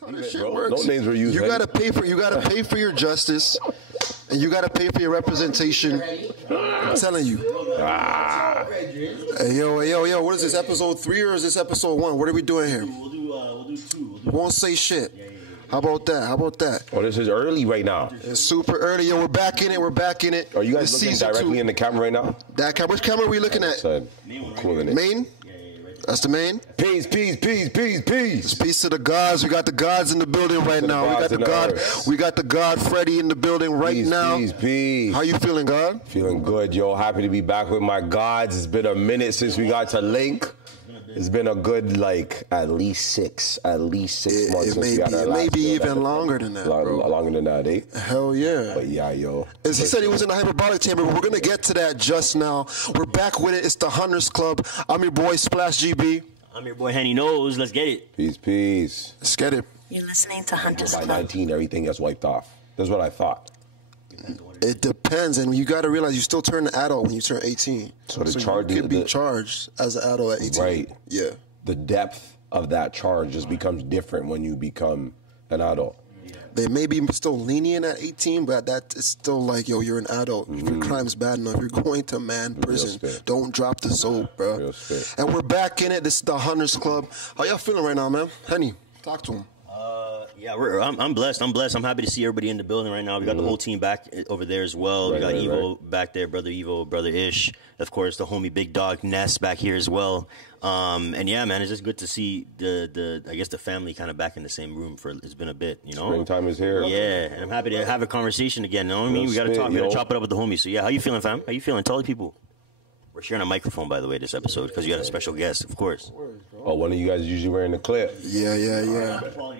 That's how this shit works. No names were used. You gotta pay for your justice, and you gotta pay for your representation. I'm telling you. Hey, yo, what is this, episode 3 or is this episode 1? What are we doing here? We'll do 2. Won't say shit. How about that? Oh, this is early right now. It's super early. Yo, we're back in it. Are you guys looking directly in the camera right now? That camera. Which camera are we looking at? Main? That's the main? Peace. Peace to the gods. We got the gods in the building right now. We got the God Freddy in the building right now. Peace. How you feeling, God? Feeling good, yo. Happy to be back with my gods. It's been a minute since we got to link. It's been a good, at least 6 months since we got our last. It may be even longer than that, bro. Longer than that, eh? Hell yeah. But yeah, yo. As he said, he was in the hyperbolic chamber, but we're going to get to that just now. We're back with it. It's the Hunters Club. I'm your boy, Splash GB. I'm your boy, Henny Knows. Let's get it. Peace. Let's get it. You're listening to Hunters By Club. 19, everything gets wiped off. That's what I thought. It depends, and you got to realize you still turn an adult when you turn 18. So the charge you could be charged as an adult at 18. Right. Yeah. The depth of that charge just becomes different when you become an adult. They may be still lenient at 18, but that is still like, yo, you're an adult. If your crime's bad enough, you're going to prison. Don't drop the soap, bro. And we're back in it. This is the Hunters Club. How y'all feeling right now, man? Henny, talk to him. Yeah, I'm blessed. I'm happy to see everybody in the building right now. We got the whole team back over there as well. We got Evo back there, brother Evo, brother Ish. Of course, the homie Big Dog Ness back here as well. And yeah, man, it's just good to see the family kind of back in the same room for it's been a bit, you know. Springtime is here. Yeah, and I'm happy to have a conversation again. You know what I mean? We gotta talk. We gotta chop it up with the homies. So yeah, how you feeling, fam? How you feeling? Tell the people. We're sharing a microphone, by the way, this episode because you got a special guest, of course. Oh, one of you guys is usually wearing the clip. Yeah.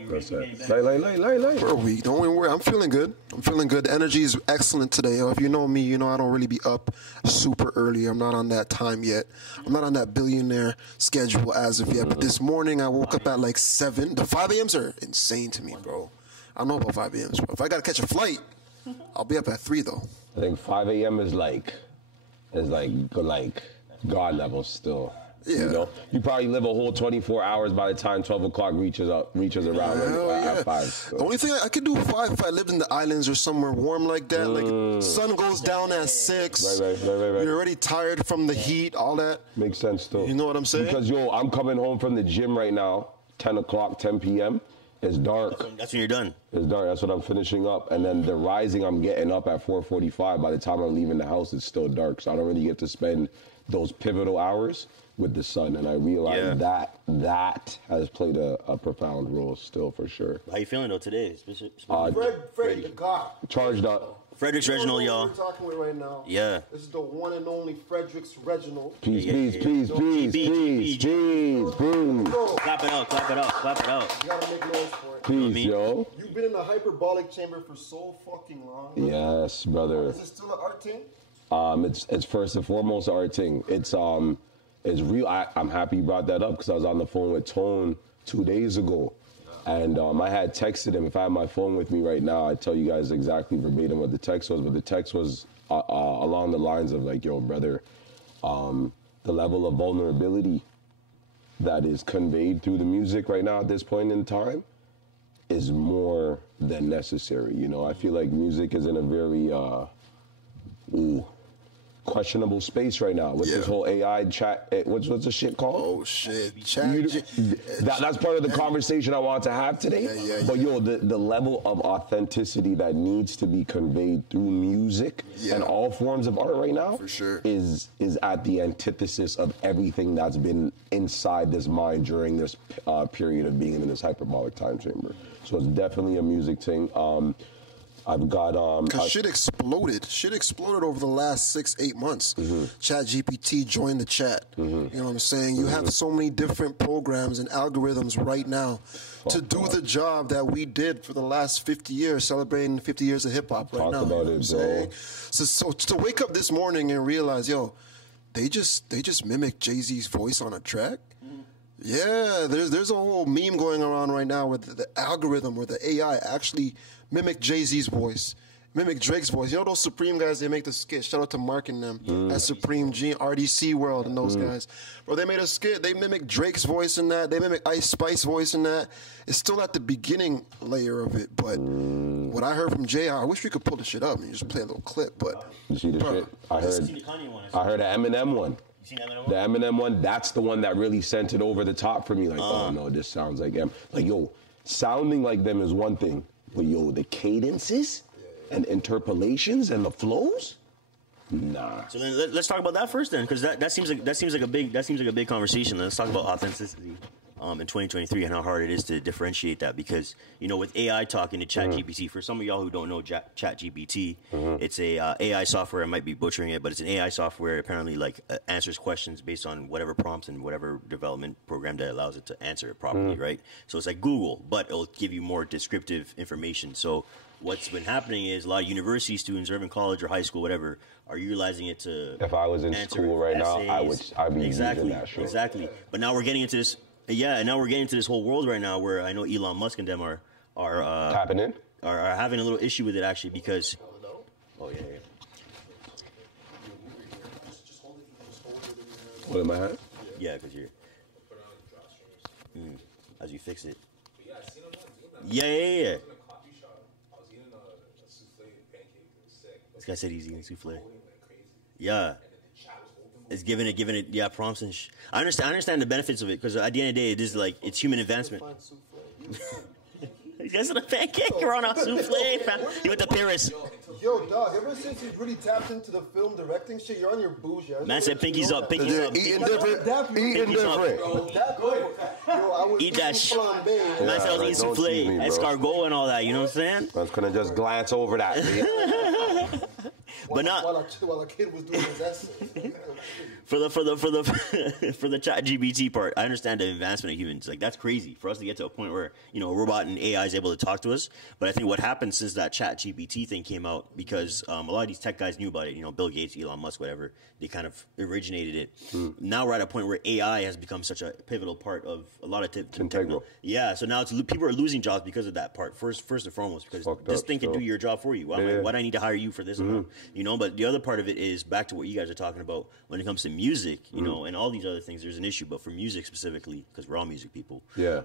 That's it. For a week. Don't worry. I'm feeling good. The energy is excellent today. If you know me, you know I don't really be up super early. I'm not on that time yet. I'm not on that billionaire schedule as of yet. But this morning, I woke up at like 7. The 5 a.m.s are insane to me, bro. I don't know about 5 a.m.s, bro. If I got to catch a flight, I'll be up at 3, though. I think 5 a.m. is like God level still. Yeah. You know, you probably live a whole 24 hours by the time 12 o'clock reaches around at 5. So. The only thing I could do 5 if I lived in the islands or somewhere warm like that. Like sun goes down at 6. Right. You're already tired from the heat, all that. Makes sense still. You know what I'm saying? Because I'm coming home from the gym right now, 10 o'clock, 10 p.m. It's dark. That's when you're done. It's dark. That's what I'm finishing up. And then the rising, I'm getting up at 4:45. By the time I'm leaving the house, it's still dark. So I don't really get to spend those pivotal hours with the sun. And I realize that has played a profound role still for sure. How you feeling though today? Freddy the God. Charged up. Fredricks Reginald, y'all. We're talking with right now. Yeah. This is the one and only Fredricks Reginald. Peace. Clap it out. You gotta make noise for it. Peace, yo. You've been in the hyperbolic chamber for so fucking long. Yes, brother. Is it still an art thing? It's first and foremost art thing. It's real. I'm happy you brought that up because I was on the phone with Tone 2 days ago. And I had texted him. If I had my phone with me right now, I'd tell you guys exactly verbatim what the text was. But the text was along the lines of like, yo, brother, the level of vulnerability that is conveyed through the music right now at this point in time is more than necessary. You know, I feel like music is in a very questionable space right now with this whole AI chat. What's the shit called? Oh shit, that's part of the conversation I want to have today. Yeah. But yo, the level of authenticity that needs to be conveyed through music and all forms of art right now, for sure, is at the antithesis of everything that's been inside this mind during this period of being in this hyperbolic time chamber. So it's definitely a music thing. I've got because shit exploded. Shit exploded over the last 6-8 months. Chat GPT joined the chat. You know what I'm saying? You have so many different programs and algorithms right now to do the job that we did for the last 50 years, celebrating 50 years of hip hop right now. Talk about it, bro. So to wake up this morning and realize, yo, they just mimic Jay-Z's voice on a track. Yeah, there's a whole meme going around right now with the algorithm where the AI actually mimic Jay-Z's voice mimic Drake's voice. You know those Supreme guys, they make the skit. Shout out to Mark and them at Supreme G, RDC World and those guys. Bro, they made a skit. They mimic Drake's voice in that. They mimic Ice Spice voice in that. It's still at the beginning layer of it, but what I heard from JR, I wish we could pull the shit up and just play a little clip, but... You see the shit? I heard the Eminem one. The Eminem one, that's the one that really sent it over the top for me. Like, oh no, this sounds like them. Like, yo, sounding like them is one thing, but yo, the cadences and interpolations and the flows, nah. So then let's talk about that first, then, because that seems like a big conversation. Let's talk about authenticity in 2023 and how hard it is to differentiate that, because with AI talking to ChatGPT, for some of y'all who don't know ChatGPT, it's a AI software. I might be butchering it, but it's an AI software. Apparently, like answers questions based on whatever prompts and whatever development program that allows it to answer it properly, right? So it's like Google, but it'll give you more descriptive information. So what's been happening is a lot of university students, or even college or high school, whatever, are utilizing it to. If I was in school right essays. now, I'd be using that shit. Exactly. But now we're getting into this. Yeah, and now we're getting into this whole world right now where I know Elon Musk and them are tapping in, are having a little issue with it, actually, because. Oh yeah. What am I at? Yeah, because you're. As you fix it. Yeah. This guy said he's eating souffle. Yeah. It's giving it, prompts and I understand the benefits of it, because at the end of the day, it is like, it's human advancement. You guys are the pancake, you're on a souffle, fam. You went to Paris. Yo, dog, ever since you really tapped into the film directing shit, you're on your bougie. Man said pinky's up, pinky's up. Eating different. Eating different. Eat that shit. Man said I was eating souffle, escargot and all that, you know what I'm saying? I was gonna just glance over that. But not while a kid was doing his essay. For the ChatGPT part, I understand the advancement of humans. Like, that's crazy for us to get to a point where a robot and AI is able to talk to us. But I think what happened since that ChatGPT thing came out, because a lot of these tech guys knew about it. Bill Gates, Elon Musk, whatever, they kind of originated it. Now we're at a point where AI has become such a pivotal part of a lot of integral. Yeah, so now people are losing jobs because of that part. First and foremost, because this thing can do your job for you. Why do I need to hire you for this? But the other part of it is back to what you guys are talking about when it comes to music, and all these other things. There's an issue, but for music specifically, because we're all music people. Yeah.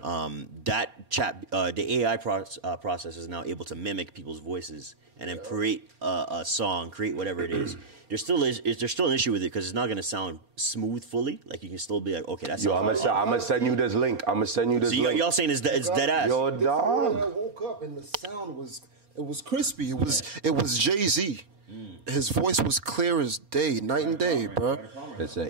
The AI process is now able to mimic people's voices and then create a song, create whatever it is. There's still an issue with it, because it's not going to sound smooth fully. Like, you can still be like, okay, that's. Yo, I'm gonna send you this link. So y'all saying it's dead ass. Yo, dog. I woke up and the sound was crispy. It was Jay-Z. His voice was clear as day, night and day, bro.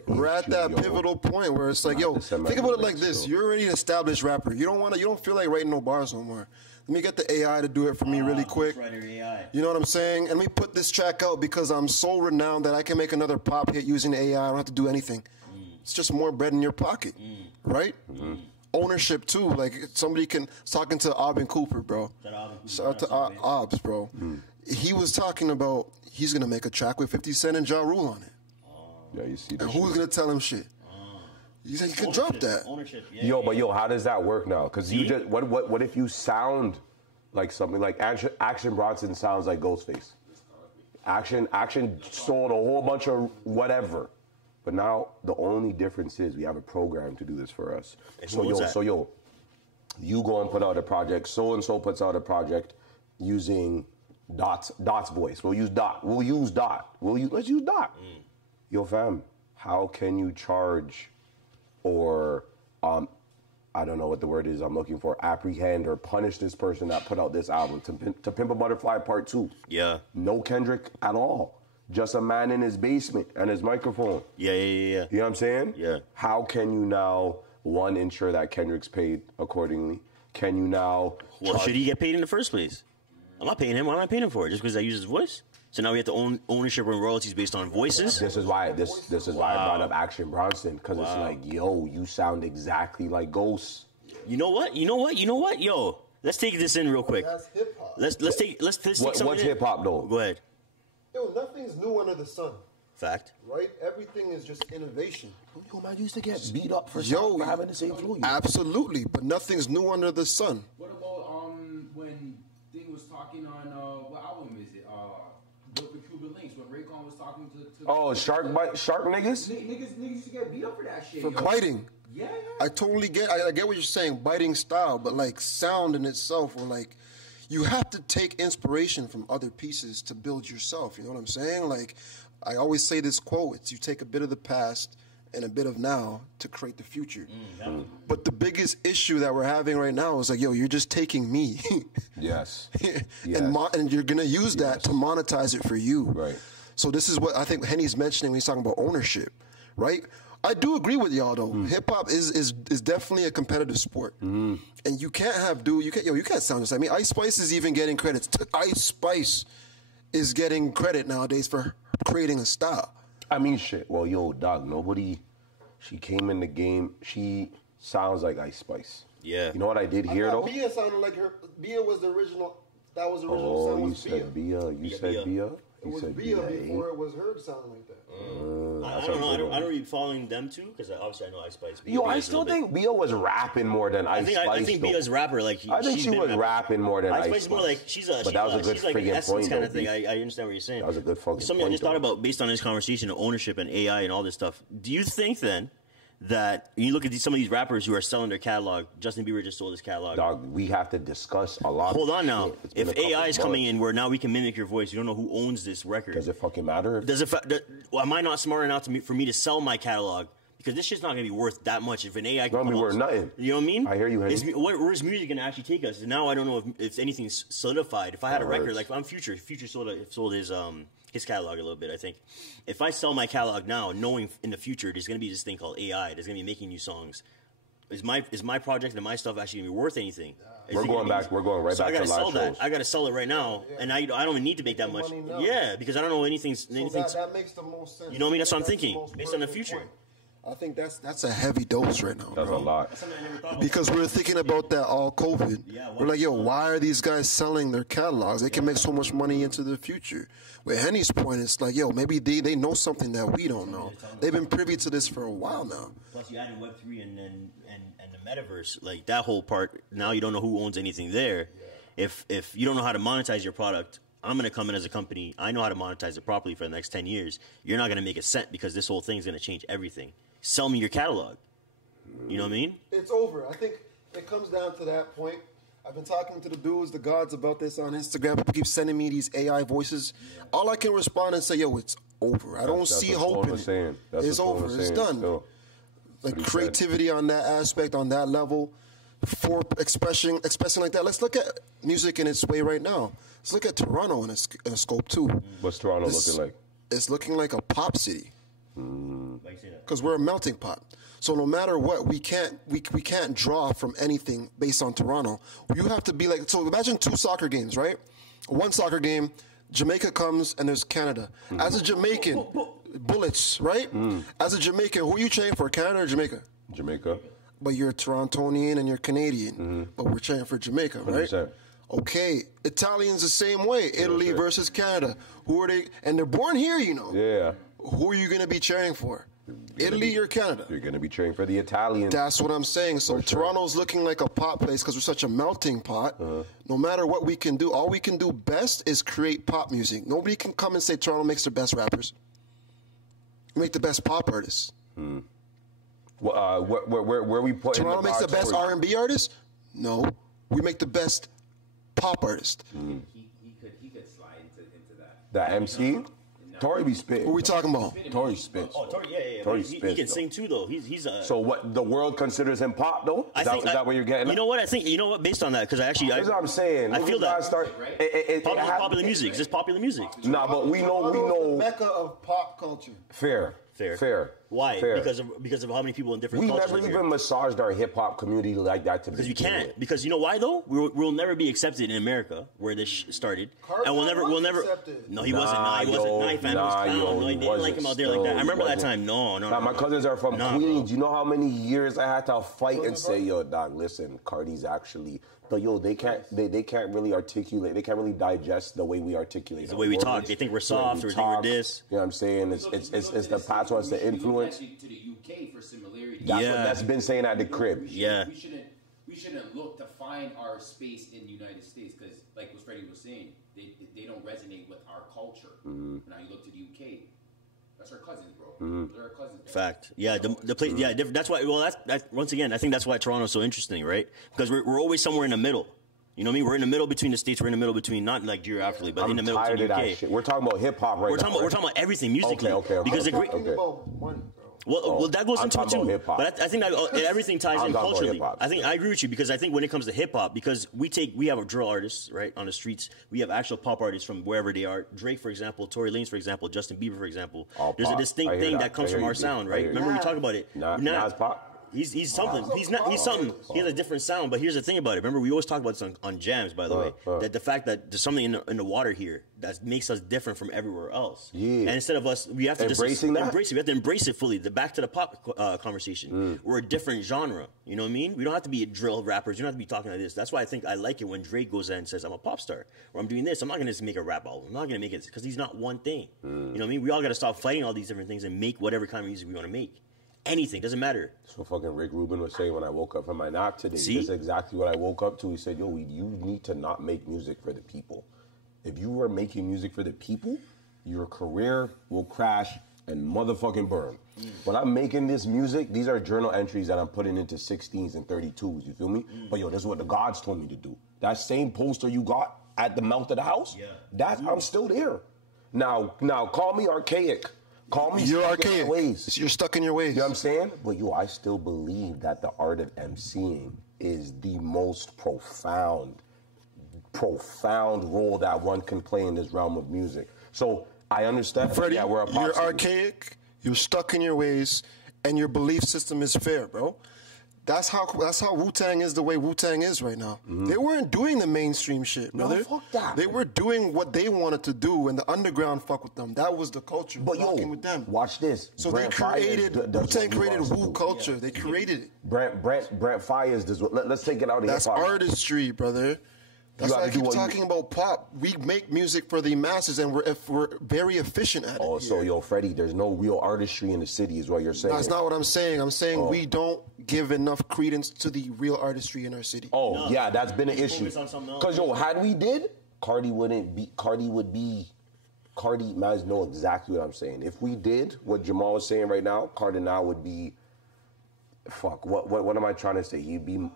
We're at that pivotal point where it's like, yo, think about it like this: you're already an established rapper. You don't feel like writing no bars no more. Let me get the AI to do it for me really quick. You know what I'm saying? And let me put this track out because I'm so renowned that I can make another pop hit using the AI. I don't have to do anything. It's just more bread in your pocket, right? Ownership too. Like, somebody talking to Aubin Cooper, bro. Shout out to Obs, bro. He was talking about he's gonna make a track with 50 Cent and Ja Rule on it. Yeah, you see that. And who's gonna tell him shit? He said you can drop that. Ownership. Yo, how does that work now? Because you just what if you sound like something like Action Bronson sounds like Ghostface? Action sold a whole bunch of whatever, but now the only difference is we have a program to do this for us. So you go and put out a project. So and so puts out a project using Dot's voice. Let's use Dot. Yo, fam, how can you charge or I don't know what the word is I'm looking for, apprehend or punish this person that put out this album to Pimp a Butterfly Part 2? Yeah. No Kendrick at all. Just a man in his basement and his microphone. Yeah. You know what I'm saying? Yeah. How can you now, one, ensure that Kendrick's paid accordingly? Can you now... Well, should he get paid in the first place? I'm not paying him. Why am I paying him for it? Just because I use his voice? So now we have to own ownership and royalties based on voices? This is why why I brought up Action Bronson, because it's like, yo, you sound exactly like Ghost. You know what? Yo, let's take this in real quick. That's hip hop. Let's take something. What's hip hop though? Go ahead. Yo, nothing's new under the sun. Fact. Right? Everything is just innovation. Yo, man, used to get beat up for having the same flow. Absolutely, but nothing's new under the sun. What about when Ding was talking on what album is it? Cuban Links when Raycon was talking to Oh, shark niggas? Niggas used to get beat up for that shit. For biting. Yeah. I totally get. I get what you're saying, biting style, but like sound in itself, or like you have to take inspiration from other pieces to build yourself. You know what I'm saying? Like I always say this quote: "It's you take a bit of the past and a bit of now to create the future." But the biggest issue that we're having right now is like, yo, you're just taking me. Yes. And you're going to use that to monetize it for you. Right. So this is what I think Henny's mentioning when he's talking about ownership, right? I do agree with y'all though. Hip hop is definitely a competitive sport, and you can't have you can't sound just like me. Ice Spice is even getting credits. Ice Spice is getting credit nowadays for creating a style. I mean, shit. Well, yo, dog, she came in the game. She sounds like Ice Spice. Yeah. You know what I did hear, though? Bia sounded like her. Bia was the original. That was the original Oh, sound. you Was said Bia. Bia. You said Bia? It was Bia before it was her sounding like that. I don't know. I don't really following them too because obviously I know Ice Spice. Yo, I still think Bia was rapping more than Ice Spice. I think Bia's rapper. Like I think she was rapping more than Ice Spice. Ice Spice more like she's a. But that was a good like freaking essence point, kind of though, thing. I understand what you're saying. That was a good fucking Something I point, just thought though. about based on this conversation of ownership and AI and all this stuff. Do you think then that you look at some of these rappers who are selling their catalog? Justin Bieber just sold his catalog. Dog, we have to discuss a lot. Hold of on now. shit. It's been If a couple AI is coming months. in where now we can mimic your voice, you don't know who owns this record. Does it fucking matter? Am I not smart enough for me to sell my catalog? Because this shit's not going to be worth that much if an AI can Not be come worth up. nothing. You know what I mean? I hear you, Henny. Where's music going to actually take us? And now I don't know if anything's solidified. If I had a record, hurts. like I'm Future sold his catalog a little bit, I think. If I sell my catalog now, knowing in the future there's going to be this thing called AI, there's going to be making new songs. Is my project and my stuff actually going to be worth anything? We're going right back to live shows. I got to sell it right now, and I don't even need to make that much. money now. Yeah, because I don't know anything. So that makes the most sense. You know what I mean? That's what I'm the thinking, most based on the pertinent future. point. I think that's a heavy dose right now. That's bro. a lot. That's something I never thought about. Because we're thinking about that all COVID. Yeah, We're like, yo, why are these guys selling their catalogs? They can make so much money into the future. With Henny's point, it's like, yo, maybe they know something that we don't know. They've been privy to this for a while now. Plus, you added Web3 and the metaverse, like that whole part. Now you don't know who owns anything there. Yeah. If you don't know how to monetize your product, I'm going to come in as a company. I know how to monetize it properly for the next 10 years. You're not going to make a cent because this whole thing is going to change everything. Sell me your catalog. You know what I mean? It's over. I think it comes down to that point. I've been talking to the dudes, the gods, about this on Instagram. People keep sending me these AI voices. All I can respond and say, yo, it's over. I don't see hope in it. It's over. It's done. Still. Like creativity on that aspect, on that level, for expressing like that. Let's look at music in its way right now. Let's look at Toronto in a scope too. What's Toronto looking like? It's looking like a pop city. Because we're a melting pot. So no matter what, we can't draw from anything based on Toronto. You have to be like, so imagine two soccer games, right? One soccer game, Jamaica comes and there's Canada. As a Jamaican, bullets, right? As a Jamaican, who are you cheering for, Canada or Jamaica? Jamaica. But you're a Torontonian and you're Canadian. But we're cheering for Jamaica, right? 100%. Okay, Italians the same way. Italy versus Canada. Who are they? And they're born here, you know. Yeah. Who are you going to be cheering for? Italy or Canada? You're going to be cheering for the Italians. That's what I'm saying. So Toronto's looking like a pot place because we're such a melting pot. No matter what we can do, all we can do best is create pop music. Nobody can come and say Toronto makes the best rappers. We make the best pop artists. Where we put Toronto makes the best R&B artists? No. We make the best pop artist. He could slide into that. The MC? Tory be spitting. Who are we talking about? Tory spits. Oh, Tory, yeah. Tory He spits, can though. sing too, though. He's a. So what? The world considers him pop, though? Is that what you're getting? You know what? I think you know what. Based on that, because That's what I'm saying. I feel that. Popular music. It's just popular music. Nah, but we know. The mecca of pop culture. Fair. Why? Fair. Because of how many people in different We cultures never live here. even massaged our hip hop community like that Because we can't. Because you know why though? We'll never be accepted in America where this started, and we'll never. Accepted. No, he wasn't. No, he wasn't. Nah, he was clown. No, he didn't like him out there like that. I remember that time. No. My cousins are from Queens. You know how many years I had to fight and say, yo, dog, listen, Cardi's actually. But yo, they can't really articulate. They can't really digest the way we articulate. The way we talk. They think we're soft or they think we're this. You know what I'm saying? It's the past ones to influence. To the UK for similarities. That's been saying at the crib. Yeah. We we shouldn't look to find our space in the United States because, like what Freddie was saying, they don't resonate with our culture. Now you look to the UK. That's our cousins, bro. They're our cousins. Fact. Yeah, the place. Yeah, that's why. Well, that's once again, I think that's why Toronto's so interesting, right? Because we're always somewhere in the middle. You know what I mean? We're in the middle between the states. We're in the middle between not like geographically, but in the middle between the UK. Shit. We're talking about hip hop right now. We're talking about everything musically. Okay. Because I'm talking about money, bro. Well, that goes into it too. But I think that everything ties in culturally. I think I agree with you because I think when it comes to hip hop, because we have a drill artists right on the streets. We have actual pop artists from wherever they are. Drake, for example, Tory Lanez, for example, Justin Bieber, for example. There's a distinct thing that comes from our sound, right? Remember we talk about it. Nas pop. He's something. He's something. He has a different sound. But here's the thing about it. Remember, we always talk about this on jams, by the way. That the fact that there's something in the water here that makes us different from everywhere else. Yeah. And instead of us, we have to embracing that. Embrace it. We have to embrace it fully. Back to the pop conversation. We're a different genre. You know what I mean? We don't have to be drill rappers. You don't have to be talking like this. That's why I think I like it when Drake goes in and says, "I'm a pop star," or "I'm doing this." I'm not going to just make a rap album. I'm not going to make it because he's not one thing. You know what I mean? We all got to stop fighting all these different things and make whatever kind of music we want to make. Anything, doesn't matter. So fucking Rick Rubin was saying when I woke up from my nap today. See? This is exactly what I woke up to. He said, yo, you need to not make music for the people. If you are making music for the people, your career will crash and motherfucking burn. When I'm making this music, these are journal entries that I'm putting into 16s and 32s, you feel me? But yo, this is what the gods told me to do. That same poster you got at the mouth of the house, I'm still there. Now call me archaic. Call me You're archaic. Ways. You're stuck in your ways. You know what I'm saying? But yo, I still believe that the art of emceeing is the most profound role that one can play in this realm of music. So I understand. Freddie, we're a pop you're scene. archaic, you're stuck in your ways, and your belief system is fair, bro. That's how Wu-Tang is the way Wu-Tang is right now. They weren't doing the mainstream shit, brother. No, fuck that. They were doing what they wanted to do, and the underground fuck with them. That was the culture. But yo, with them. Watch this. So Brent they created Wu-Tang created Wu culture. Yeah. They created it. Brent Fires does. Let's take it out of That's hip-hop. artistry, brother. That's why I keep talking about pop. We make music for the masses, and we're very efficient at it. Oh, so yo, Freddie, there's no real artistry in the city, is what you're saying. That's not what I'm saying. I'm saying we don't give enough credence to the real artistry in our city. Oh, yeah, that's been an issue. Because yo, had we did, Cardi would be. Cardi, man, know exactly what I'm saying. If we did what Jamal was saying right now, Cardi now would be. Fuck. What am I trying to say? He'd be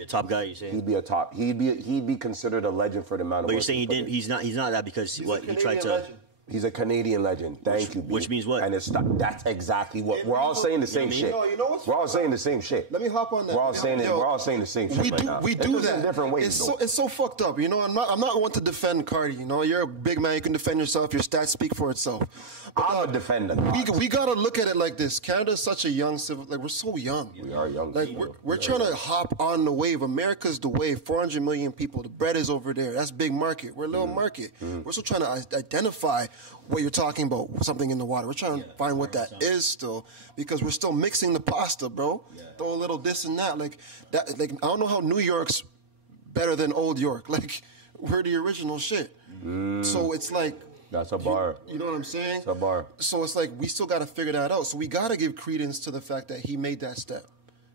a top guy, you saying? He'd be a top. He'd be considered a legend for the amount of. But you're saying he didn't. He's not that because he tried to. Legend. He's a Canadian legend. Thank you. B. Which means what? And that's exactly what we're all saying. The same shit. You know what's we're all saying the same shit. Let me hop on that. We're all saying it. We're all saying the same shit. We do that in different ways. It's so fucked up. You know, I'm not one to defend Cardi. You know, you're a big man. You can defend yourself. Your stats speak for itself. But, I'm a defender. We gotta look at it like this. Canada's such a young civil. Like we're so young. We are young. Like we're trying to hop on the wave. America's the wave. 400 million people. The bread is over there. That's big market. We're a little market. We're still trying to identify what you're talking about. Something in the water. We're trying to find what that is still because we're still mixing the pasta, bro. Throw a little this and that. Like that. Like I don't know how New York's better than Old York. Like we're the original shit. So it's like. That's a bar. You know what I'm saying? It's a bar. So it's like we still got to figure that out. So we got to give credence to the fact that he made that step.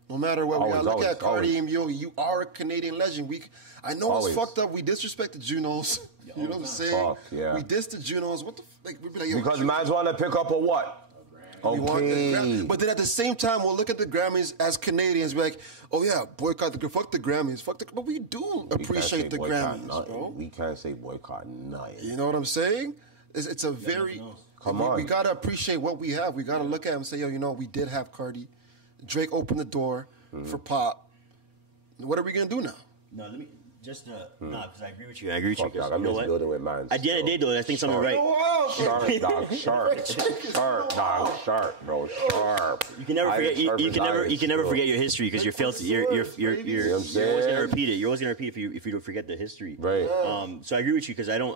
No matter what, we got to look at Cardi and yo, you are a Canadian legend. I know it's fucked up. We disrespect the Junos. You know what I'm saying? Fuck, yeah. We diss the Junos. What the like? We be like, yo, because man's want to pick up a what? Okay. But then at the same time, we'll look at the Grammys as Canadians. Be like, oh yeah, boycott fuck the Grammys, but we do appreciate the Grammys, bro. We can't say boycott nothing. You know what I'm saying? It's a very. Come on. We got to appreciate what we have. We got to look at it and say, yo, you know, we did have Cardi. Drake opened the door for pop. What are we going to do now? No, let me just because I agree with you. I agree with you. I'm just building with mine. At the end of the day, though, I think something right. Sharp, dog, sharp, dog, sharp, bro, sharp. You can never forget. You can never forget your history because you're always gonna repeat it. You're always gonna repeat if you don't forget the history. Right. So I agree with you because I don't.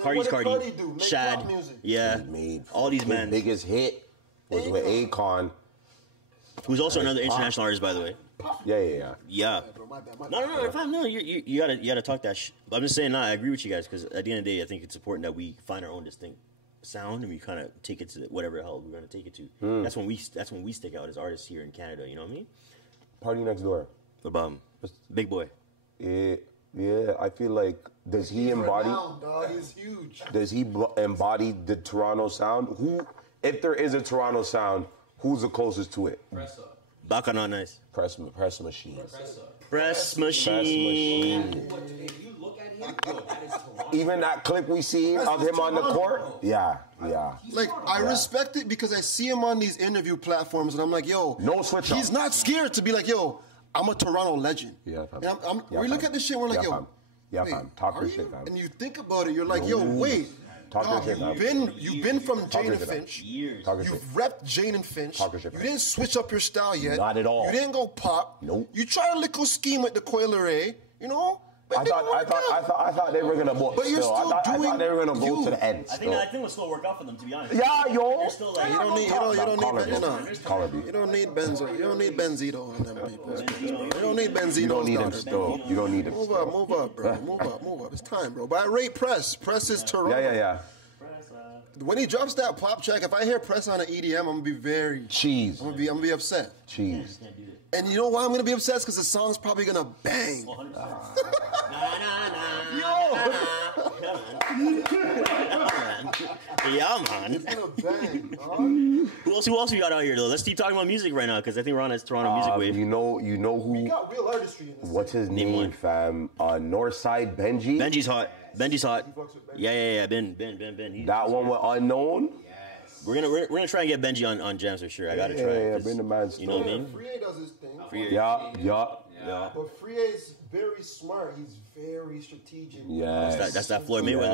Cardi's Cardi, Shad, all these men. His biggest hit was with Akon, who's also another international artist, by the way. Yeah. No. You gotta talk that. But I'm just saying, I agree with you guys because at the end of the day, I think it's important that we find our own distinct sound and we kind of take it to whatever the hell we're gonna take it to. That's when we stick out as artists here in Canada. You know what I mean? Party Next Door. What about him? Big boy. Yeah, I feel like, does he embody? Dog, he's huge. Does he embody the Toronto sound? Who, if there is a Toronto sound, who's the closest to it? Press up. Bacchanal nice. Press machine. Press up. Press machine. If you look at him, yo, that is Toronto. Even that clip we seen of him on the court. Yeah. Like, I respect it because I see him on these interview platforms, and I'm like, yo, No switch he's up. not scared to be like, yo, I'm a Toronto legend. Yeah, fam. And Yeah, we look fam. at this shit, and we're like, Yeah, yo, fam. Yeah, wait, fam. Talk are your you? shit, fam. And you think about it, you're like, yo, wait. Talk your Dog, shit, fam. you've been from Talk Jane your and shit, fam. Finch. Years. Talk your shit. You've repped Jane and Finch. Talk your shit, You fam. didn't switch up your style yet. Not at all. You didn't go pop. Nope. You tried a little scheme with the Coil Array, you know? But I it didn't work out. thought they were gonna book. But you're still I doing thought they were gonna go you. to the end. I think it will still work out for them, to be honest. Yeah, yo. They're still like, You don't need, Collar B. you don't need Benzo. You don't need Benzito and them people. You don't need Benzito's You don't need him daughter. still. You don't need him Move still. up, bro. Move up. It's time, bro. But I rate Press. Press is Toronto. Yeah. When he drops that pop track, if I hear Press on an EDM, I'm gonna be very. Cheese. I'm gonna be upset. Cheese. And you know why I'm gonna be upset? Because the song's probably gonna bang. Yeah, man. It's gonna bang, dog. Who else we got out here though? Let's keep talking about music right now because I think we're on this Toronto music wave. You know We who? got real artistry in this. What's his Name name, one. fam? Northside Benji. Benji's hot. Benji's hot. He fucks with Benji. Yeah. Ben. That one with Unknown. We're gonna try and get Benji on jams for sure. I gotta try. Yeah, 'cause been the man. You know what I Yeah, mean? Free does his thing. Yeah. But Frie's very smart. He's very strategic. Yes. That's that Floyd Mayweather.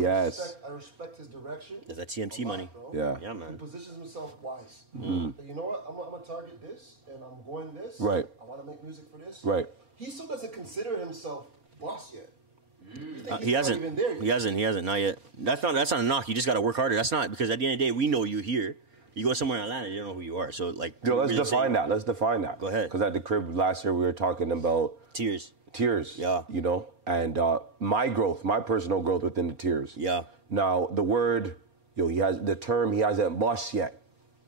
Yes. I respect his direction. That's that TMT money. Bro. Yeah. Yeah, man. He positions himself wise. Like, you know what? I'm gonna target this, and I'm going this. Right. I want to make music for this. Right. He still doesn't consider himself boss yet. He hasn't. He hasn't. Not yet. That's not a knock. You just gotta work harder. That's not because at the end of the day, we know you here. You go somewhere in Atlanta, you don't know who you are. So like, Yo, let's really define that. Let's define that. Go ahead. Because at the crib last year, we were talking about Tears. Yeah. You know, and my growth, my personal growth within the tiers. Yeah. Now the word, he hasn't bust yet.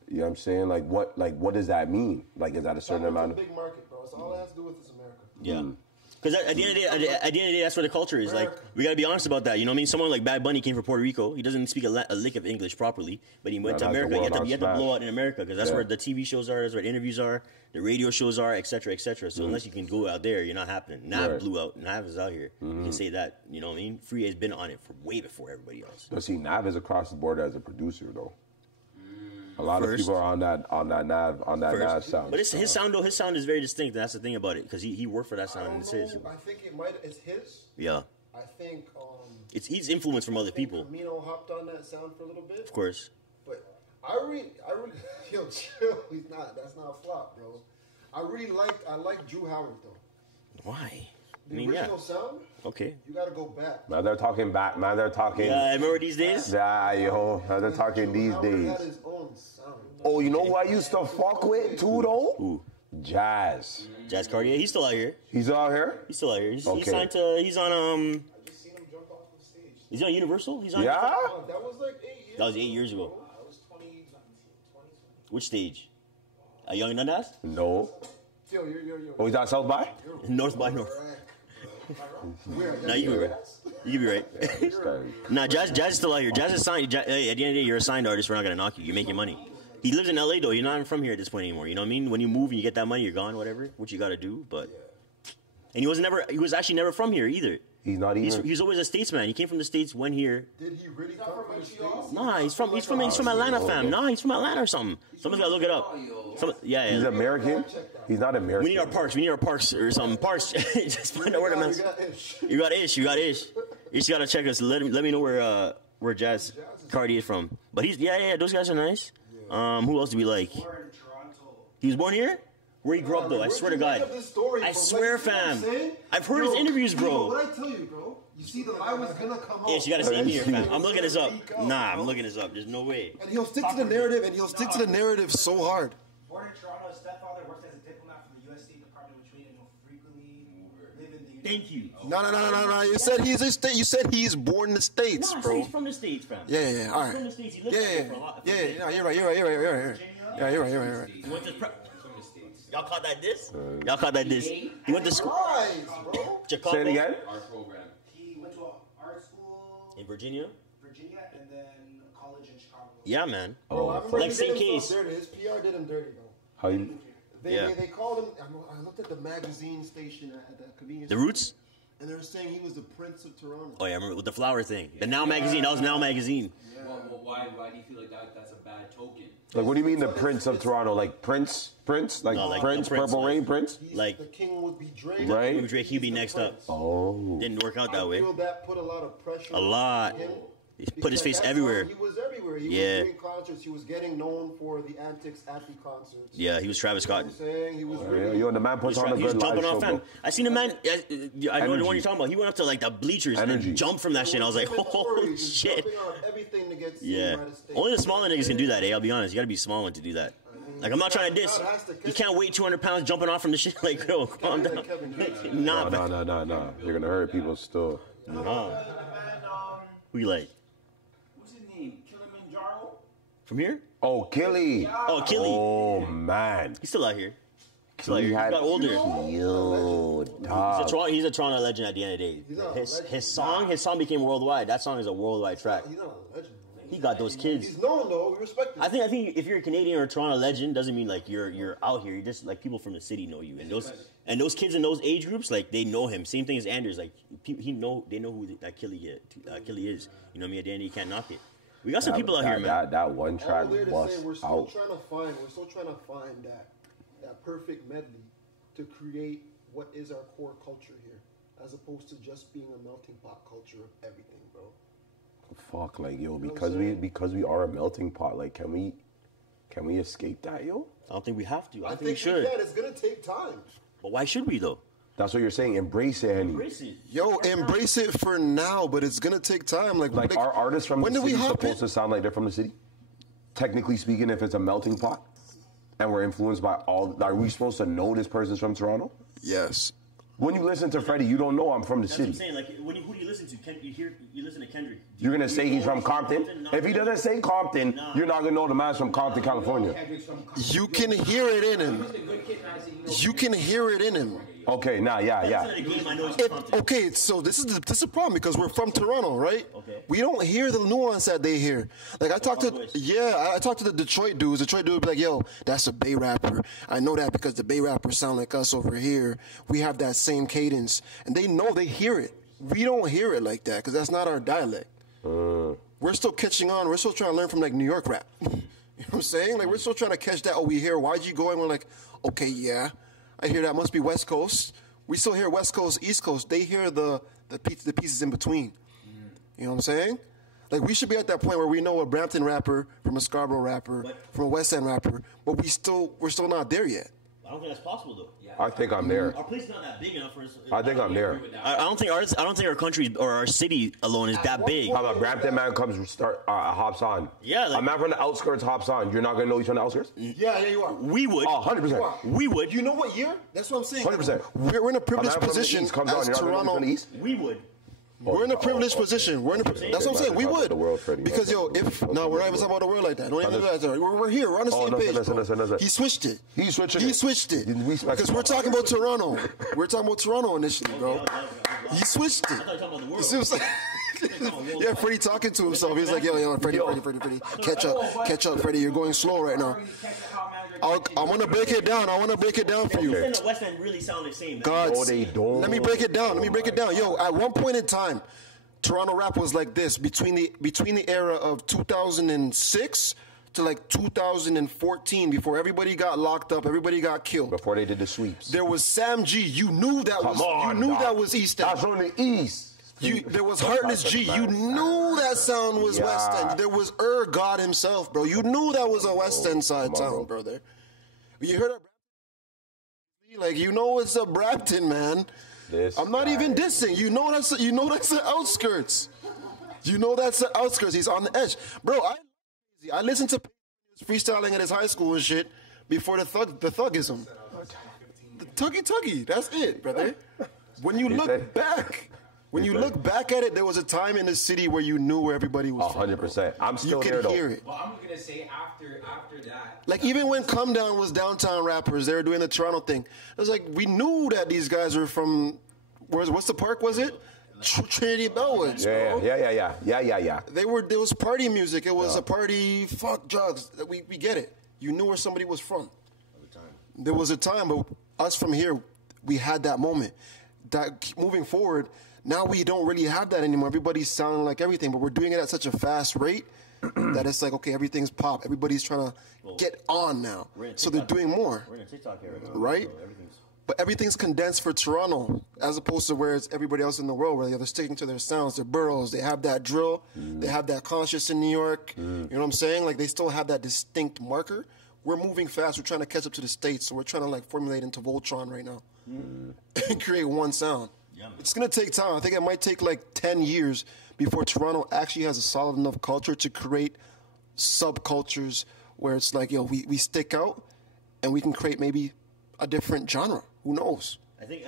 You know what I'm saying? Like what does that mean? Like, is that a certain amount It's of? a big market, bro. It's all it has to do with is America. Yeah. Because at the end of the day, that's where the culture is. Like, we gotta be honest about that. You know what I mean? Someone like Bad Bunny came from Puerto Rico. He doesn't speak a lick of English properly, but he went to That's the America. You world have on to smash. blow out in America because that's Yeah. where the TV shows are, that's where the interviews are, the radio shows are, etc., etc. So unless you can go out there, you're not happening. Nav Right. blew out. Nav is out here. You can say that. You know what I mean? Free has been on it for way before everybody else. But see, Nav is across the board as a producer though. A lot First. of people are on that Nav sound. But his sound though. His sound is very distinct. That's the thing about it because he worked for that sound and it's his. I think it's his. Yeah. I think He's influenced from other people, Camino hopped on that sound for a little bit. of course. But I really, yo, chill. That's not a flop, bro. I like Drew Howard though. Why? The I mean, yeah. original sound, Okay. you gotta go back. Man, they're talking back. Man, they're talking. Yeah, remember these days? Yeah, yo. Man, they're talking Drew these Howard days. had his own sound. Oh, you know who I used to fuck with too though? Who? Jazz. Jazz Cartier. He's still out here. He's out here. He's still out here. He's Okay. signed to. He's on. I just seen him jump off the stage. He's on Universal. He's on. Yeah. Oh, that was like 8 years. That was 8 years ago. That was 2019, 2020. Which stage? Young Dundas? No. Yo, you're. Oh, he's at South by? North by North. Where? Nah, you can be right. You can be right. This guy. Nah, Jazz is still out here. Jazz is signed. Hey, at the end of the day, you're a signed artist. We're not gonna knock you. You're making money. He lives in LA though. You're not even from here at this point anymore. You know what I mean? When you move and you get that money, you're gone. Whatever, what you got to do. But and he was actually never from here either. He's not even. He's always a statesman. He came from the States, went here. Did he really come from the States? Nah, he's from Atlanta, fam. Nah, he's from Atlanta or something. Someone's gotta look it up. Yeah. He's American. He's not American. We need our parks or something. Parks. Just find out where the man's. You got ish. You just gotta check us. Let me know where Jazz Cardi is from. But he's those guys are nice. Who else do we like? He was born here. Where he grew up though, I swear to God. I swear, fam. I've heard his interviews, bro. What I tell you, bro? You see, the lie was gonna come out. Ish, you gotta see me here, fam. I'm looking this up. Nah, I'm looking this up. There's no way. And he'll stick to the narrative, so hard. Born in Toronto, his stepfather worked as a diplomat for the U.S. State Department, which made him frequently live in the United Thank you. No. You said he's a state. You said he's born in the States, Nah, bro. he's from the States, fam. Yeah. All right. He's from the States. He lived out there for a lot. Yeah. You're right. Yeah, you're right. He went to Y'all caught that diss? Y'all caught that diss? He went to school. Lies, bro. Chicago. Say it again. Our program. He went to an art school In Virginia? and then a college in Chicago. Yeah, man. Bro, I remember Like he St. did Case. himself dirty. His PR did him dirty, bro. How you? They called him. I looked at the magazine station at the convenience. The Roots? And they were saying he was the Prince of Toronto. Oh, yeah, I remember with the flower thing. The Now magazine. That was Now magazine. Well, why do you feel like that's a bad token? Like, what do you mean the Prince of Toronto? Like Prince? Like, No, like Prince, the Prince, Purple like- Rain, Prince? He's Like- the king would be Drake. Right. Maybe Drake, he'd be He's the next up. Prince. Oh. Didn't work out that I way. feel that put a lot of pressure. A lot. on him. He put his Because face at that everywhere. time, he was everywhere. He Yeah. was doing concerts. He was getting known for the antics at the concerts. Yeah, he was Travis You know Scott. what I'm saying? He was Yeah, really... yo, the man puts on a He was good live jumping show, off, fam. bro. I seen a man. I know the Energy. one you're talking about. He went up to like the bleachers Energy. and jumped from that shit. I was like, oh shit. Jumping on everything to get seen Yeah. by the state. Only the smaller niggas can do that. I'll be honest. You gotta be a small one to do that. Like I'm not trying to diss. God has to You can't weigh 200 pounds jumping off from the shit. Like, yo, calm be down. like Kevin Gates. Nah, man. No. You're gonna hurt people still. Nah. Man, Who you like? what's his name? Kilimanjaro? From here? Oh, Killy. Oh, Killy. Oh man. He's still out here. Still out Killy here. He got older. Yo, dog. He's a Toronto legend at the end of the day. not a legend. His song became worldwide. That song is a worldwide track. He's not a legend. He got those kids. He's known, though. We respect him. I think if you're a Canadian or a Toronto legend, doesn't mean like you're out here. You're just like people from the city know you, and those kids in those age groups, like they know him. Same thing as Anders. Like they know who that Killy is. You know what I mean? At the end, you can't knock it. We got some people out here, man. That one track All there to was say, we're still out. trying to find that perfect medley to create what is our core culture here, as opposed to just being a melting pot culture of everything, bro. Fuck, like yo, what I'm because saying? we are a melting pot. Like, can we escape that, yo? I don't think we have to. I I think we think should. we can. It's gonna take time. But why should we though? That's what you're saying. Embrace it, Henny. Embrace it. Yo, embrace it for now, but it's gonna take time. Like, are artists from when the do we city hop supposed in? to sound like they're from the city? Technically speaking, if it's a melting pot, and we're influenced by all, are we supposed to know this person's from Toronto? Yes. When you listen to Freddie, you don't know I'm from the That's what I'm city. saying. Like, who do you listen to? You listen to Kendrick. You're gonna say he's from Compton. If he doesn't say Compton, you're not gonna know the man's from Compton, California. You can hear it in him. You can hear it in him. Okay, nah, yeah. Okay, so this is the problem because we're from Toronto, right? Okay. We don't hear the nuance that they hear. Like I talked to I talked to the Detroit dudes. Detroit dude would be like, "Yo, that's a Bay rapper. I know that because the Bay rappers sound like us over here. We have that same cadence, and they know they hear it. We don't hear it like that because that's not our dialect. We're still catching on. We're still trying to learn from like New York rap. You know what I'm saying? Like we're still trying to catch that. Oh, we hear YG going. We're like, okay, yeah, I hear that. Must be West Coast. We still hear West Coast, East Coast. They hear the pieces in between. You know what I'm saying? Like we should be at that point where we know a Brampton rapper from a Scarborough rapper, from a West End rapper, but we're still not there yet. I don't think that's possible though. I think I'm there. Our place is not that big enough for us. I think I'm there. I don't think our country or our city alone is that big. How about Brampton man hops on? Yeah, like- a man from the outskirts hops on. You're not gonna know he's from the outskirts? Yeah, you are. We would. Oh, 100%. We would. You know what year? That's what I'm saying. 100%. We're in a A man privileged from the position east comes on. as You're not gonna know he's Toronto. from the east? We would. We're in a privileged position. That's what I'm saying. We would. The world, Freddie. Because yo, if no, we're not even talking about the world like that. Don't even do that. We're here. We're on the same page. listen. He switched it. He's switching He it. switched it. Because we're talking about Toronto. We're talking about Toronto initially, bro. He switched it. I thought you were talking about the world. You see what I'm saying? Yeah, Freddie talking to himself. He's like, yo, Freddie. Catch up, Freddie. You're going slow right now. I want to break it down. For you. And the West End really sound the same. Man. God, No, they don't. Let me break it down. Yo, at one point in time, Toronto rap was like this between the era of 2006 to like 2014, before everybody got locked up, everybody got killed. Before they did the sweeps. There was Sam G. You knew that Come on, dog. that was East End. That's from the east. There was Heartless G. You knew that sound was West End. There was God himself, bro. You knew that was a West End side town, brother. You heard that? Like, you know it's a Brampton, man. I'm not even dissing. You know that's the outskirts. You know that's the outskirts. He's on the edge, bro. I listened to freestyling at his high school and shit before the thuggism. The tuggy. That's it, brother. When you look back, When you look back at it, there was a time in the city where you knew where everybody was from. 100%. I'm still You there, could though. hear it. Well, I'm gonna say after that. Like, even when Come Down was downtown rappers, they were doing the Toronto thing. It was like, we knew that these guys were from, what's the park, was it? Trinity Bellwoods, bro. Yeah. There was party music. It was a party, fuck drugs. We get it. You knew where somebody was from. There was a time, but us from here, we had that moment. That moving forward, now we don't really have that anymore. Everybody's sounding like everything, but we're doing it at such a fast rate that it's like, okay, everything's pop. Everybody's trying to get on now. So they're doing more. We're in a TikTok era, right? But everything's condensed for Toronto, as opposed to where it's everybody else in the world, where they're sticking to their sounds, their boroughs. They have that drill. They have that conscious in New York. You know what I'm saying? Like, they still have that distinct marker. We're moving fast. We're trying to catch up to the States, so we're trying to, like, formulate into Voltron right now and create one sound. Yeah, it's going to take time. I think it might take, like, 10 years before Toronto actually has a solid enough culture to create subcultures where it's like, yo, we stick out and we can create maybe a different genre. Who knows? I think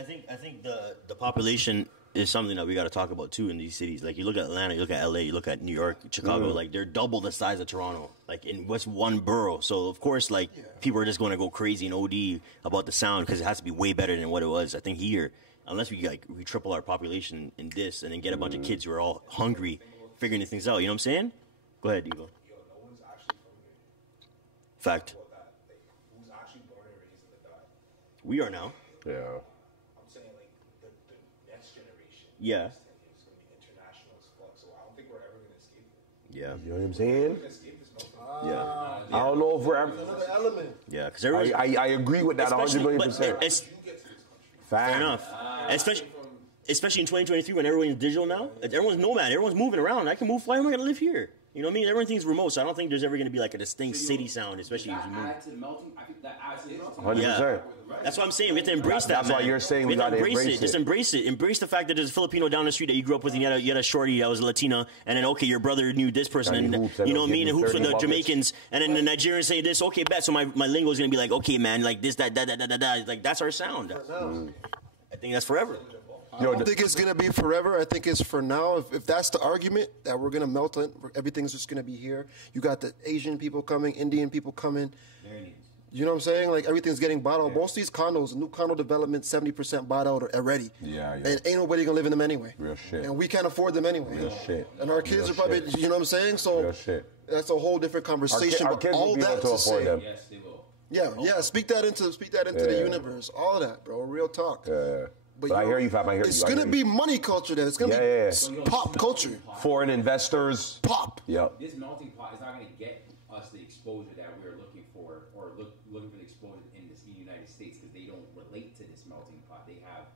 the population is something that we got to talk about too in these cities. Like, you look at Atlanta, you look at LA, you look at New York, Chicago. Like, they're double the size of Toronto. Like, in what's one borough. So of course, like, people are just going to go crazy and OD about the sound because it has to be way better than what it was. I think here, unless we triple our population in this and then get a bunch of kids who are all hungry, figuring these things out. You know what I'm saying? Go ahead, Eagle. Fact. We are now. Yeah. I'm saying, like, the next generation. Yeah. Is going to be international as fuck, so I don't think we're ever going to escape it. Yeah. You know what I'm saying? Yeah. I don't know if we're ever. Another element. Yeah, because I agree with that 100 million percent. Fair enough. Especially in 2023 when everyone's digital now. Everyone's nomad. Everyone's moving around. I can move. Why am I going to live here? You know what I mean? Everyone thinks remote, so I don't think there's ever going to be like a distinct city sound, especially if you move. Add to the melting. I think that adds to the melting. 100%. That's what I'm saying. We have to embrace that. That's why you're saying we have gotta to embrace embrace it. Just it. embrace it. Embrace the fact that there's a Filipino down the street that you grew up with, and you had a shorty that was a Latina, and then okay, your brother knew this person, and you know what I mean, and hoops with the Jamaicans, and then the Nigerians say this. Okay, bet. So my lingo is gonna be like, okay, man, like this, that. Like, that's our sound. I think that's forever. I don't think it's going to be forever. I think it's for now. If that's the argument, that we're going to melt it, everything's just going to be here. You got the Asian people coming, Indian people coming. You know what I'm saying? Like, everything's getting bought out. Most of these condos, new condo development, 70% bought out already. Yeah. And ain't nobody going to live in them anyway. Real shit. And we can't afford them anyway. Real shit. And our kids Real are probably, shit. you know what I'm saying? So Real shit. that's a whole different conversation. Our but kids all will be able that to to afford say, them. Yes, they will. yeah, speak that into the universe. All of that, bro. Real talk. Yeah. But I hear you, Fab. I hear you. It's gonna be money culture then. It's gonna be pop culture. Foreign investors. Pop. Yep. This melting pot is not going to get us the exposure that we're looking for, or looking for the exposure in the United States, because they don't relate to this melting pot. They have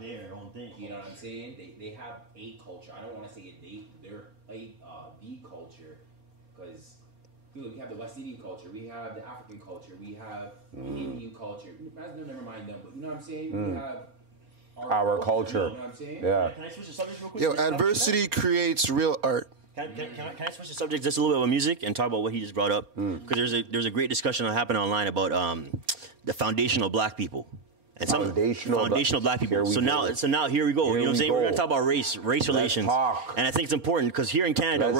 Their own thing. You know what I'm saying? They have a culture. I don't want to say they're the culture, because dude, we have the West Indian culture, we have the African culture, we have the Indian culture. Never mind them, but you know what I'm saying? We have our culture. You know what I'm saying? Yeah. Can I switch the subject real quick? Yo, adversity creates real art. Can I switch the subject just a little bit about music and talk about what he just brought up? Because there's a great discussion that happened online about the foundational black people. And foundational black people. So now here we go. You know what I'm saying? We're gonna talk about race relations, and I think it's important because here in Canada,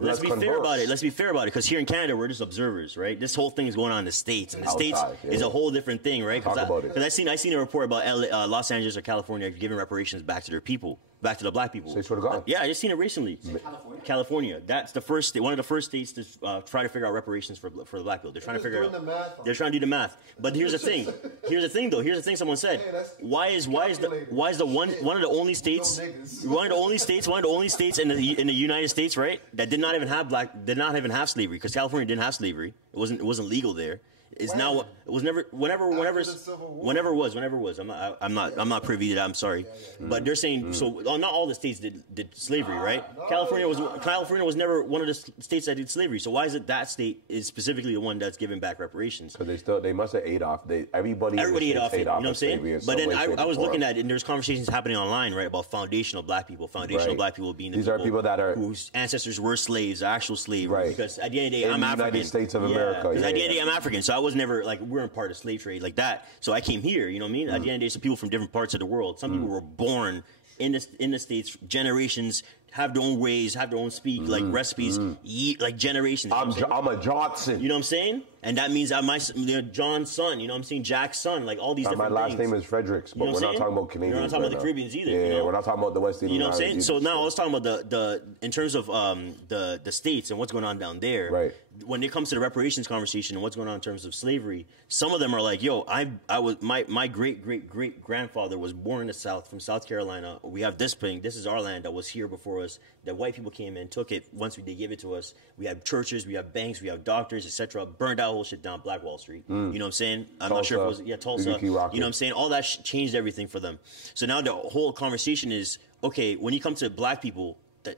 let's be fair about it. Let's be fair about it because here in Canada we're just observers, right? This whole thing is going on in the States, and the States is a whole different thing, right? Because I seen a report about Los Angeles or California giving reparations back to their people. Back to the black people. Say swear to God. Yeah, I just seen it recently. California. That's the first state, one of the first states to try to figure out reparations for the black people. They're trying to figure it out. They're trying to do the math. But here's the thing. Here's the thing, though. Here's the thing. Someone said, why is the one of the only states in the United States, right, that did not even have slavery, because California didn't have slavery. It wasn't legal there. Is now it was whenever it was. I'm not privy to that. I'm sorry, but they're saying so. Not all the states did slavery, right? California was never one of the states that did slavery. So why is it that state is specifically the one that's giving back reparations? Because they must have ate off. Everybody ate off it. You know what I'm saying? But then I was looking at it, and there's conversations happening online, right, about foundational black people. Black people being these are people that are whose ancestors were slaves, actual slaves. Right. Because at the end of the day, I'm African. United States of America. Because at the end of the day, I'm African, so I was never like we weren't part of slave trade like that. So I came here. You know what I mean? At the end of the day, some people from different parts of the world. Some people were born in the States, generations have their own ways, have their own like recipes, eat like generations. I'm a Johnson. You know what I'm saying? And that means I'm John's son. You know what I'm saying? Jack's son. Like all these different my things. last name is Fredericks, but we're not talking about Canadians. We're not talking about the Caribbeans either. Yeah, you know? we're not talking about the West Indies. You know what I'm saying? So now I was talking about the in terms of the States and what's going on down there. Right. When it comes to the reparations conversation and what's going on in terms of slavery, some of them are like, yo, I was my great grandfather was born in the South from South Carolina. We have this thing. This is our land that was here before us. That white people came in, took it. Once they gave it to us, we have churches, we have banks, we have doctors, etc. Burned that whole shit down, Black Wall Street. You know what I'm saying? I'm not sure if it was Tulsa. You know what I'm saying? All that changed everything for them. So now the whole conversation is, okay, when you come to black people, the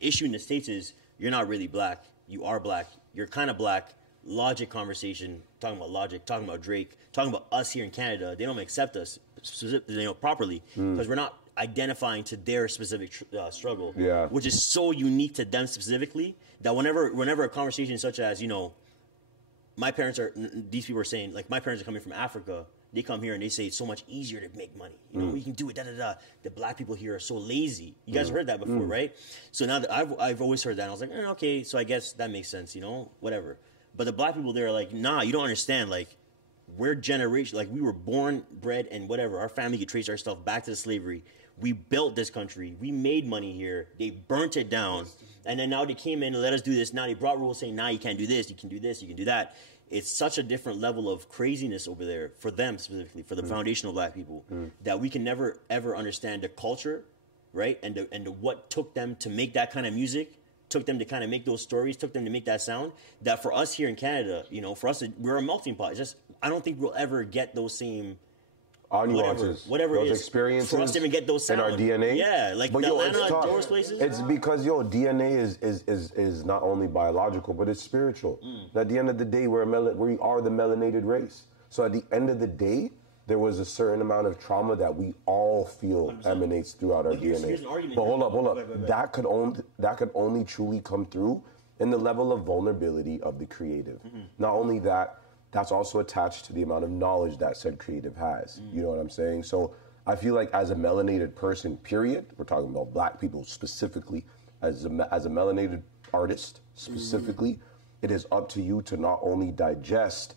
issue in the States is you're not really black. You are black. You're kind of black. Logic conversation, talking about Logic, talking about Drake, talking about us here in Canada. They don't accept us properly because we're not identifying to their specific struggle, which is so unique to them specifically that whenever a conversation such as, you know, these people are saying, like, my parents are coming from Africa. They come here and they say it's so much easier to make money. You know, we can do it, The black people here are so lazy. You guys heard that before, right? So now that I've always heard that. And I was like, okay, so I guess that makes sense, you know, whatever. But the black people there are like, nah, you don't understand. Like, we're generation, like, we were born, bred, and whatever. Our family could trace our stuff back to the slavery. We built this country. We made money here. They burnt it down. And then now they came in and let us do this. Now they brought rules saying, nah, you can't do this, you can do this, you can do that. It's such a different level of craziness over there for them specifically, for the foundational black people, that we can never, ever understand the culture, right? And what took them to make that kind of music, took them to kind of make those stories, took them to make that sound, that for us here in Canada, you know, for us, we're a melting pot. It's just, I don't think we'll ever get those same... Our nuances, whatever those it is, experiences, for us to even get those sounds in our DNA. Yeah, like but the Atlanta, it's those places. It's because DNA is not only biological, but it's spiritual. At the end of the day, we are the melanated race. So at the end of the day, there was a certain amount of trauma that we all feel 100%. Emanates throughout our DNA. Here's an argument. But hold up. Wait. That could only truly come through in the level of vulnerability of the creative. Not only that. That's also attached to the amount of knowledge that said creative has. You know what I'm saying? So I feel like as a melanated person, period, we're talking about black people specifically, as a melanated artist specifically, it is up to you to not only digest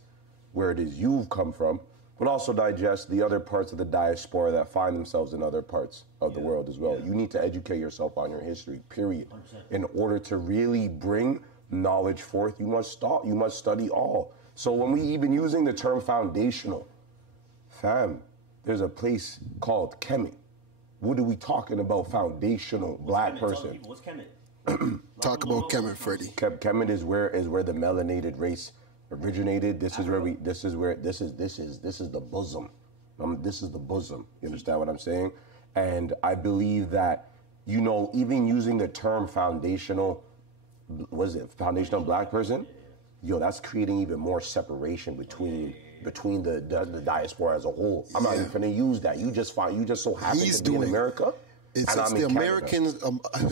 where it is you've come from, but also digest the other parts of the diaspora that find themselves in other parts of the world as well. You need to educate yourself on your history, period. 100%. In order to really bring knowledge forth, you must study all. So when we even using the term foundational, fam, there's a place called Kemit. What are we talking about? Foundational black person. What's Kemit? Talk about Kemit, Freddie. Kemit is where the melanated race originated. This is the bosom. This is the bosom. You understand what I'm saying? And I believe that, you know, even using the term foundational, foundational black person? Yo, that's creating even more separation between the diaspora as a whole. I'm not even finna use that. You just so happen to be in America. It's the Americans.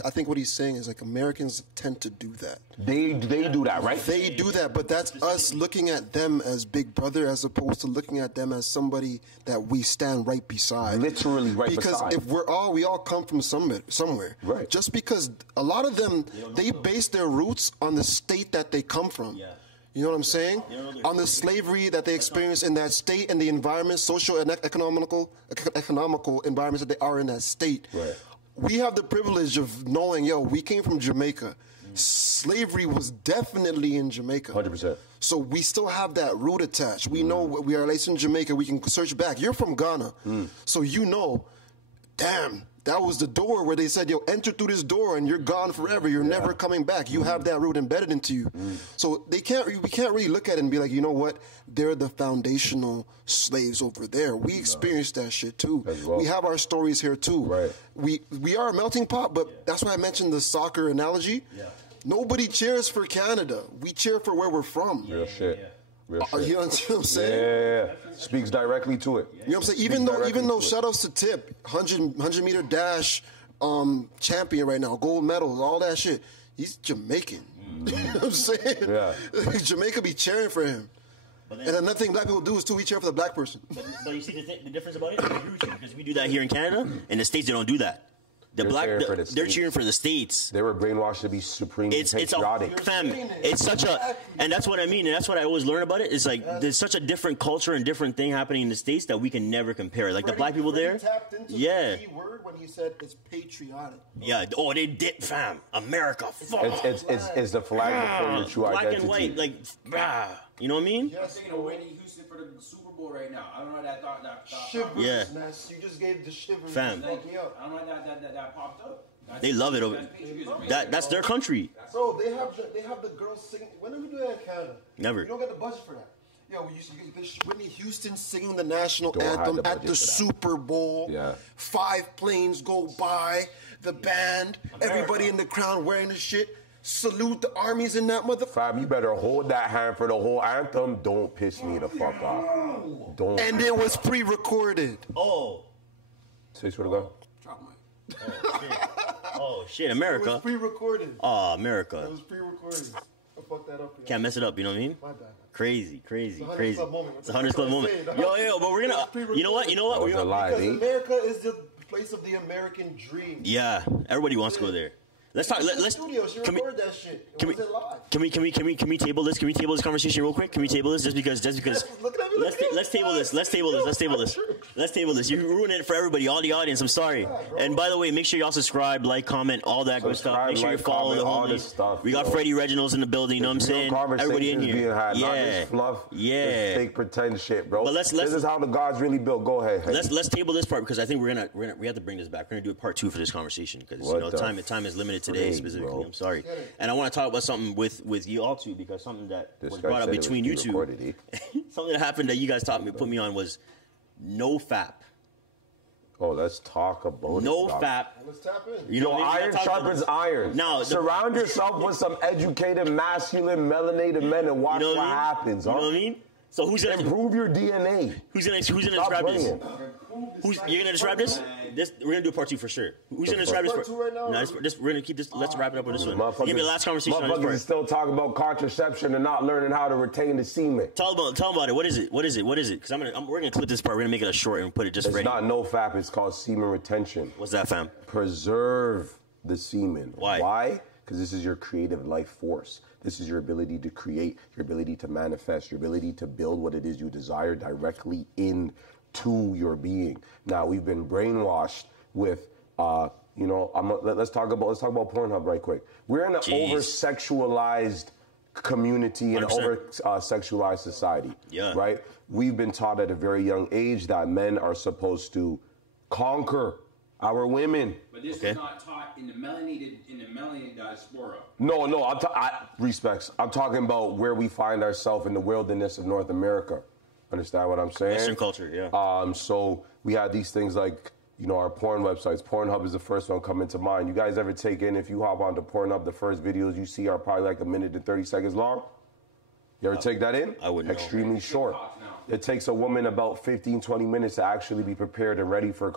I think what he's saying is like Americans tend to do that. They do that, right? They do that, but that's us looking at them as big brother as opposed to looking at them as somebody that we stand right beside. Literally right beside. Because if we all come from somewhere. Right. Just because a lot of them, they base their roots on the state that they come from. Yeah. You know what I'm saying? On the slavery that they experience in that state and the environment, social and economical environments that they are in that state. Right. We have the privilege of knowing, we came from Jamaica. Slavery was definitely in Jamaica. 100%. So we still have that root attached. We know we are raised in Jamaica. We can search back. You're from Ghana. So you know, damn, that was the door where they said, enter through this door and you're gone forever. You're never coming back. You have that root embedded into you. So we can't really look at it and be like, you know what? They're the foundational slaves over there. We experienced that shit too. Well. We have our stories here too. Right. We are a melting pot, but that's why I mentioned the soccer analogy. Yeah. Nobody cheers for Canada. We cheer for where we're from. Real shit. You know what I'm saying? Yeah. Speaks directly to it. You know what I'm saying? Even though shout outs to Tip, 100 meter dash champion right now, gold medals, all that shit. He's Jamaican. You know what I'm saying? Yeah. Jamaica be cheering for him. But And another thing black people do is to each other for the black person. But you see the difference about it? I agree with you, because we do that here in Canada. In the States, they don't do that. They're cheering for the States. They were brainwashed to be supremely patriotic. It's such a, and that's what I mean, and that's what I always learn about it. It's like there's such a different culture and different thing happening in the States that we can never compare. Like the black people there, tapped into the key word when he said it's patriotic. Yeah. Oh, they did, fam. America. Fuck. It's the flag before your true black identity. and white, like, you know what I mean? I'm thinking of Whitney Houston for the Super Bowl right now. I don't know that thought. Shivers, Yeah. Ness. You just gave the shivers. Fam. Fuck me up. I don't know that popped up. They love it over. That's their country. Bro, they have the girls singing. When did we do that in Canada? Never. You don't get the budget for that. Yo, Whitney Houston singing the national Don't have anthem the at budget the for that. Super Bowl. Yeah. 5 planes go by. The band, everybody in the crowd wearing the shit. Salute the armies in that motherfucker. Fam, you better hold that hand for the whole anthem. Don't piss me the fuck off. Don't. And it was pre-recorded. Oh. Say swear to God. Drop my. Oh shit, It America. was pre-recorded. Oh, It America. was pre-recorded. I fucked that up. Yo. Can't mess it up. You know what I mean? My bad. Crazy. It's a 100 Crazy. Club moment. It's a 100 Club moment. Yo, but we're gonna. You know what? That was a lie, Because eh? America is the place of the American dream. Yeah, everybody wants to go there. Let's talk. Let's. Studio, she Can we? recorded that shit. It Can we, wasn't live. can we table this? Can we table this conversation real quick? Can we table this just because? Look at me, look at me. Let's table this. Let's table this. You ruined it for everybody, all the audience. I'm sorry. And by the way, make sure y'all subscribe, like, comment, all that good stuff. Make sure you follow the all this homies. stuff. We got Freddie Reginald's in the building. You know what I'm saying? Everybody in here. Being had, not Yeah. this fluff. Yeah. This fake pretend shit, bro. But let's- this is how the gods really built. Go ahead. Let's table this part because I think we have to bring this back. We're gonna do a part 2 for this conversation because What the time is limited today frig, specifically. bro? I'm sorry, and I want to talk about something with you all two because something that This was guy brought up said it was between you two. pre-recorded, Something that happened that you guys put me on was no FAP. Oh, let's talk about No it. dog. FAP. Let's tap in. You know, Yo, maybe iron that's how- sharpens iron. Now, surround yourself with some educated, masculine, melanated men and watch You know what what I mean? happens. You Huh? know what I mean? So who's gonna Improve your DNA. describe Stop this? playing. You're gonna describe this? We're gonna do a part 2 for sure. Who's gonna describe this? Part 2 right now? No, we're gonna keep this. Let's wrap it up with this one. Motherfuckers- Give me the last conversation on this Motherfuckers part. is still talking about contraception and not learning how to retain the semen. Tell them about it. What is it? Because we're gonna clip this part. We're gonna make it a short and put it just It's ready. not no FAP. It's called semen retention. What's that, fam? Preserve the semen. Why? Why? Because this is your creative life force. This is your ability to create, your ability to manifest, your ability to build what it is you desire directly into your being. Now we've been brainwashed with, let's talk about Pornhub right quick. We're in an Jeez. over-sexualized community and 100%. over-sexualized society. Yeah. Right? We've been taught at a very young age that men are supposed to conquer our women. But this Okay. is not taught in the melanated diaspora. No, respects. I'm talking about where we find ourselves in the wilderness of North America. Understand what I'm saying? Western culture, yeah. So we have these things like, our porn websites. Pornhub is the first one coming to mind. You guys ever take in, if you hop onto Pornhub, the first videos you see are probably like 1 minute and 30 seconds long? You ever take that in? I wouldn't know. Extremely short. It takes a woman about 15, 20 minutes to actually be prepared and ready for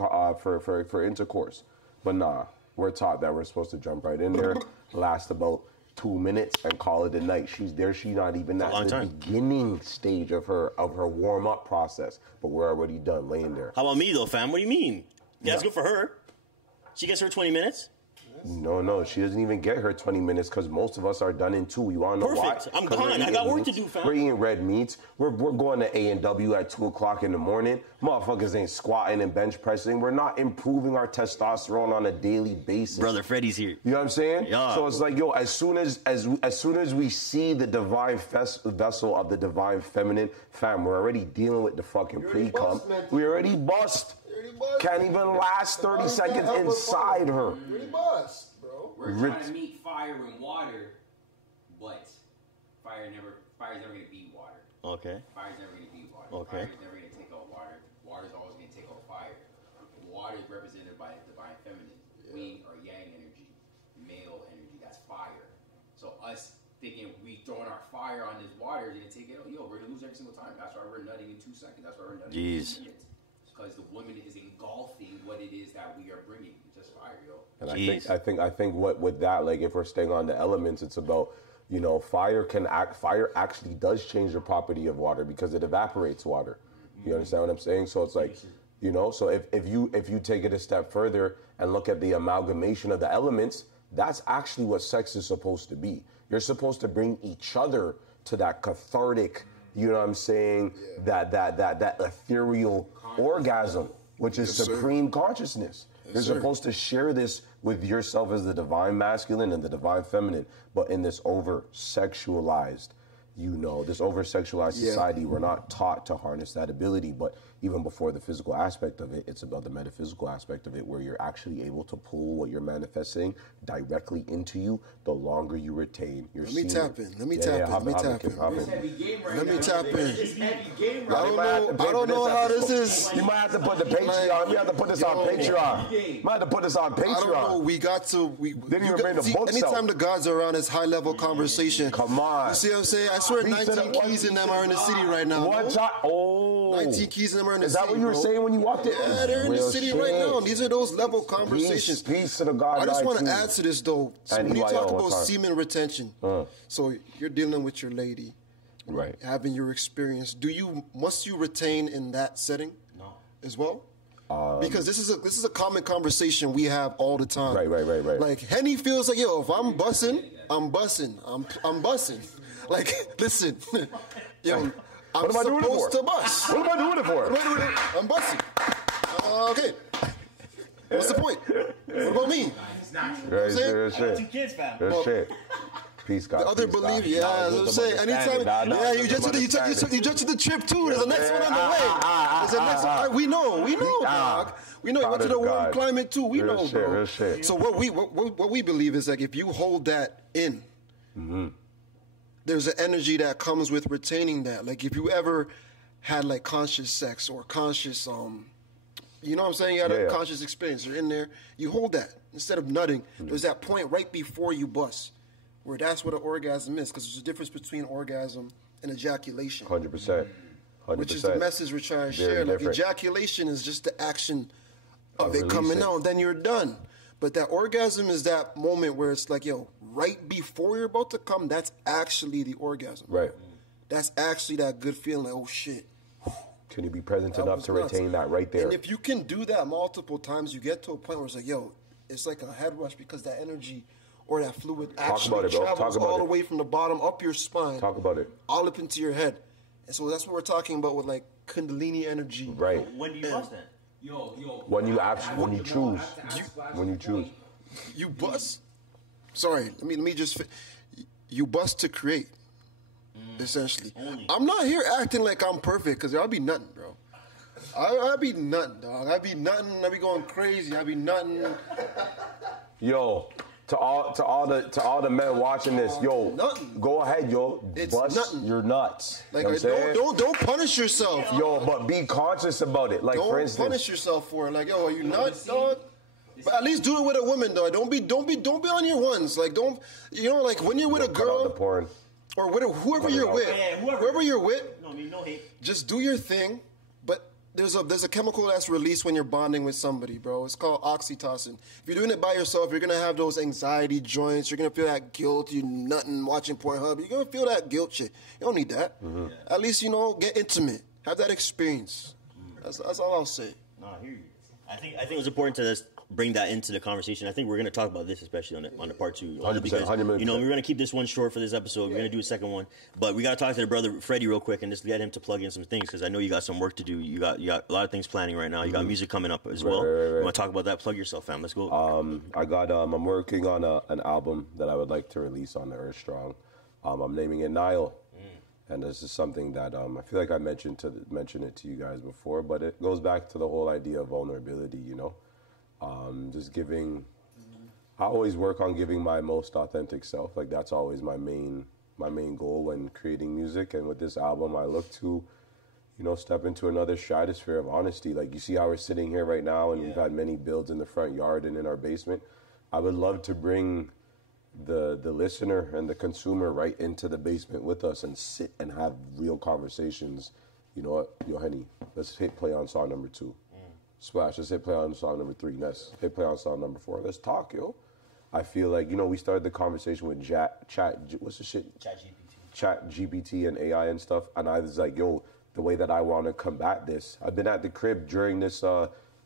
intercourse. But nah, we're taught that we're supposed to jump right in there, last about 2 minutes, and call it a night. She's not even at the beginning stage of her warm-up process, but we're already done laying there. How about me though, fam? What do you mean? Yeah, that's good for her. She gets her 20 minutes. No, she doesn't even get her 20 minutes because most of us are done in 2. You want to know why? Perfect. I'm 'Cause gone. we're I got eating work to meats. do, fam. We're eating red meats. We're going to A&W at 2 o'clock in the morning. Motherfuckers ain't squatting and bench pressing. We're not improving our testosterone on a daily basis. Brother Freddie's here. You know what I'm saying? Yeah. So it's like, yo, as soon as we see the divine vessel of the divine feminine, fam, we're already dealing with the fucking pre-cum. We already bust. Can't even last 30 seconds inside her. Pretty bust, bro. We're trying to meet fire and water, but fire's never gonna beat water. Okay. Fire's never gonna beat water. Okay. Fire's never gonna take out water. Water's always gonna take out fire. Water is represented by the divine feminine. We are yang energy, male energy. That's fire. So us thinking we throwing our fire on this water is gonna take it out. Yo, we're gonna lose every single time. That's why we're nutting in 2 seconds. That's why we're nutting in 2 minutes. Because the woman is engulfing what it is that we are bringing. It's just fire, yo. And I think what with that, like if we're staying on the elements, it's about, You know, fire actually does change the property of water because it evaporates water. You understand what I'm saying? So it's like, you know, so if you take it a step further and look at the amalgamation of the elements, that's actually what sex is supposed to be. You're supposed to bring each other to that cathartic, you know what I'm saying, that ethereal orgasm, which is supreme consciousness. You're supposed to share this with yourself as the divine masculine and the divine feminine, but in this over-sexualized, you know, this over-sexualized society, we're not taught to harness that ability, but even before the physical aspect of it, it's about the metaphysical aspect of it, where you're actually able to pull what you're manifesting directly into you the longer you retain your Let me tap in. Let me tap in. Let me tap in. Let me tap in. I don't know how this is. You might have to put the Patreon. You have to put this on Patreon. You might have to put this on Patreon. I don't know. We got to. Didn't even bring the books anytime out. the gods are around, it's high level conversation. Come on. You see what I'm saying? I swear 19 keys in them are in the city right now. What time? Oh. 19 keys in them are in the Is city. that what you were saying when you walked in? Yeah, they're in the city right now. These are those level conversations. Peace to the God. I just want to add to this though. So when you talk about semen retention, so you're dealing with your lady, right? Having your experience. Must you retain in that setting? No. As well? Because this is a common conversation we have all the time. Right. Like Henny feels like, yo, if I'm bussing, I'm bussing. Like, listen, yo, I'm supposed to bust. What am I doing it for? I'm bussing. Okay. What's the point? What about me? It's natural. Real shit. 2 kids, fam. Real shit. Peace, God. The other believe, I'm saying, anytime, you jump to the trip too. There's the next one on the way. There's the next one. We know, dog. We know. You went to the warm climate too. We know, bro. Real shit. So what we believe is like if you hold that in, there's an energy that comes with retaining that. Like if you ever had like conscious sex or conscious, you know what I'm saying? You had a conscious experience. You're in there. You hold that instead of nutting. There's that point right before you bust, where that's what an orgasm is, because there's a difference between orgasm and ejaculation. 100%. Which is the message we're trying to share. Like ejaculation is just the action of it coming out, then you're done. But that orgasm is that moment where it's like, yo, right before you're about to come, that's actually the orgasm. Right. That's actually that good feeling, like, oh shit. Can you be present enough to retain that right there? And if you can do that multiple times, you get to a point where it's like, yo, it's like a head rush because that energy or that fluid actually travels all the way from the bottom up your spine. Talk about it. All up into your head. And so that's what we're talking about with like Kundalini energy. Right. When do you bust that? When you choose. When you choose. You bust. Sorry, let me just. You bust to create. Essentially, I'm not here acting like I'm perfect because I'll be nothing, bro. I be nothing, dog. I be nothing. I be going crazy. I be nothing. Yo, to all the men watching this, yo, go ahead, yo, bust your nuts. Like, you know don't punish yourself. Yo, but be conscious about it. Like, don't for instance, punish yourself for it. Like, yo, are you nuts, dog? But at least do it with a woman, though. Don't be on your ones. Like, don't, like when you're with a girl. The porn. Or whoever you're with, whoever you're with, no hate. Just do your thing. But there's a chemical that's released when you're bonding with somebody, bro. It's called oxytocin. If you're doing it by yourself, you're gonna have those anxiety joints. You're gonna feel that guilt. You're nutting watching Pornhub. You're gonna feel that guilt shit. You don't need that. Mm-hmm. At least get intimate. Have that experience. That's all I'll say. No, I hear you. I think it was important to just bring that into the conversation. I think we're going to talk about this, especially on the part 2. 100%, because, 100%. You know, we're going to keep this one short for this episode. We're going to do a second one. But we got to talk to the brother Freddie real quick and just get him to plug in some things because I know you got some work to do. You got a lot of things planning right now. You got music coming up as well. Right. You want to talk about that? Plug yourself, fam. Let's go. I'm working on an album that I would like to release on the Earth Strong. I'm naming it Nile. And this is something that I feel like I mentioned it to you guys before, but it goes back to the whole idea of vulnerability, you know? Just giving, I always work on giving my most authentic self. Like that's always my main goal when creating music. And with this album, I look to, you know, step into another stratosphere of honesty. Like you see how we're sitting here right now and we've had many builds in the front yard and in our basement. I would love to bring the listener and the consumer right into the basement with us and sit and have real conversations. You know what? Yo, Henny, let's hit play on song number 2. Splash, let's hit play on song number 3. Let's hit play on song number 4. Let's talk, yo. I feel like, you know, we started the conversation with what's the shit? Chat GPT and AI and stuff. And I was like, yo, the way that I want to combat this. I've been at the crib during this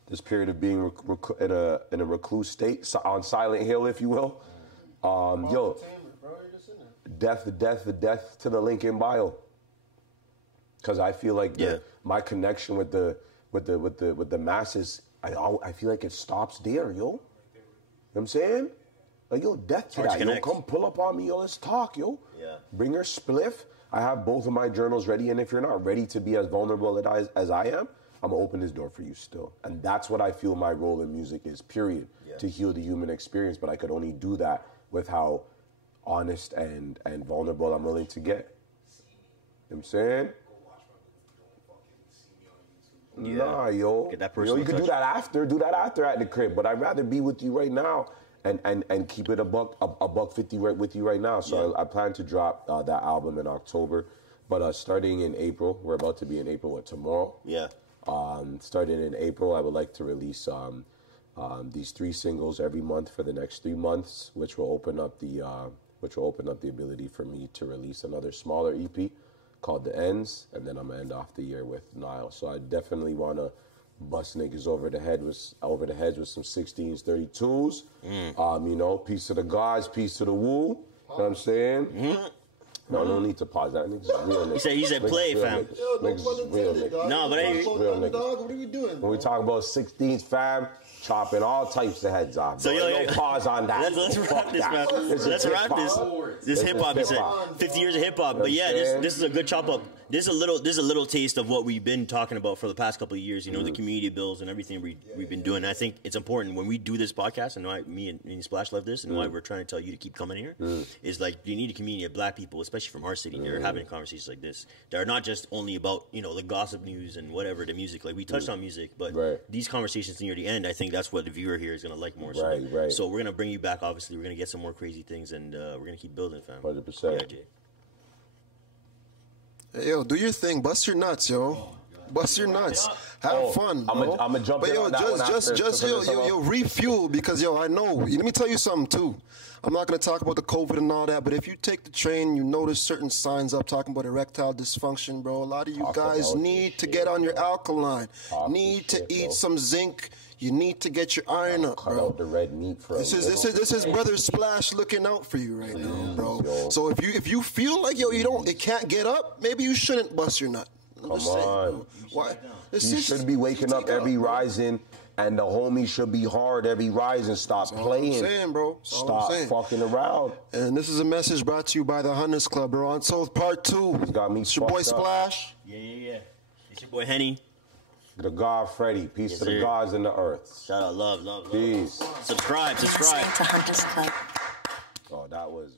this period of being in a recluse state, on Silent Hill, if you will. Yo, death to the link in bio. Because I feel like my connection with the masses, I feel like it stops there, yo. You know what I'm saying? Like, yo, death to that. Yo, come pull up on me, yo, let's talk, yo. Yeah. Bring your spliff. I have both of my journals ready, and if you're not ready to be as vulnerable as I am, I'm going to open this door for you still. And that's what I feel my role in music is, period, to heal the human experience. But I could only do that with how honest and vulnerable I'm willing to get. You know what I'm saying? Yeah. Nah, yo. Get that Yo, you can do that after. Do that after at the crib. But I'd rather be with you right now and keep it a buck 50 right with you right now. So I plan to drop that album in October. But starting in April, we're about to be in April tomorrow. Yeah. Starting in April, I would like to release these 3 singles every month for the next 3 months, which will open up the ability for me to release another smaller EP called The Ends, and then I'm gonna end off the year with Nile. So I definitely wanna bust niggas over the heads with some 16s, 32s. You know, peace to the gods, peace to the woo. You know what I'm saying? No need to pause that. Niggas real niggas. He said play, fam. Niggas real niggas. No, but real niggas. Dog, what are we doing? When we talk about 16s, fam, chopping all types of heads off. So no pause on that. Let's wrap this, man. Let's wrap this. This hip hop, he said. 50 years of hip hop. But yeah, this is a good chop up. This is a little taste of what we've been talking about for the past couple of years. You know, the community bills and everything we've been doing. I think it's important when we do this podcast, and why me and Splash love this, and why we're trying to tell you to keep coming here, is like you need a community of black people, especially from our city. They're having conversations like this. They're not just only about, you know, the gossip news and whatever, the music. Like we touched on music, but these conversations near the end, I think that's what the viewer here is gonna like more. So, so we're gonna bring you back. Obviously, we're gonna get some more crazy things, and we're gonna keep building, fam. 100%. Yeah, Jay. Hey, yo, do your thing. Bust your nuts, yo. Bust your nuts. Have fun. I'm gonna jump in on that one just yo, refuel, because yo, I know. Let me tell you something too. I'm not gonna talk about the COVID and all that, but if you take the train, you notice certain signs up talking about erectile dysfunction, bro. A lot of you guys need to get on your alkaline. Need to eat some zinc. You need to get your iron up, bro. Cut out the red meat for this is brother Splash looking out for you right now, bro. Yo. So if you feel like it can't get up, maybe you shouldn't bust your nut. Come on. Why? You should be waking up every rising, and the homie should be hard every rising. Stop playing. I'm saying, bro. Stop fucking around. And this is a message brought to you by the HNTRS CLUB, bro. On Soul Part 2. It's your boy Splash. Yeah. It's your boy Henny. The God Freddy. Peace to the gods in the earth. Shout out, love. Peace. Subscribe. To HNTRS CLUB. Oh, that was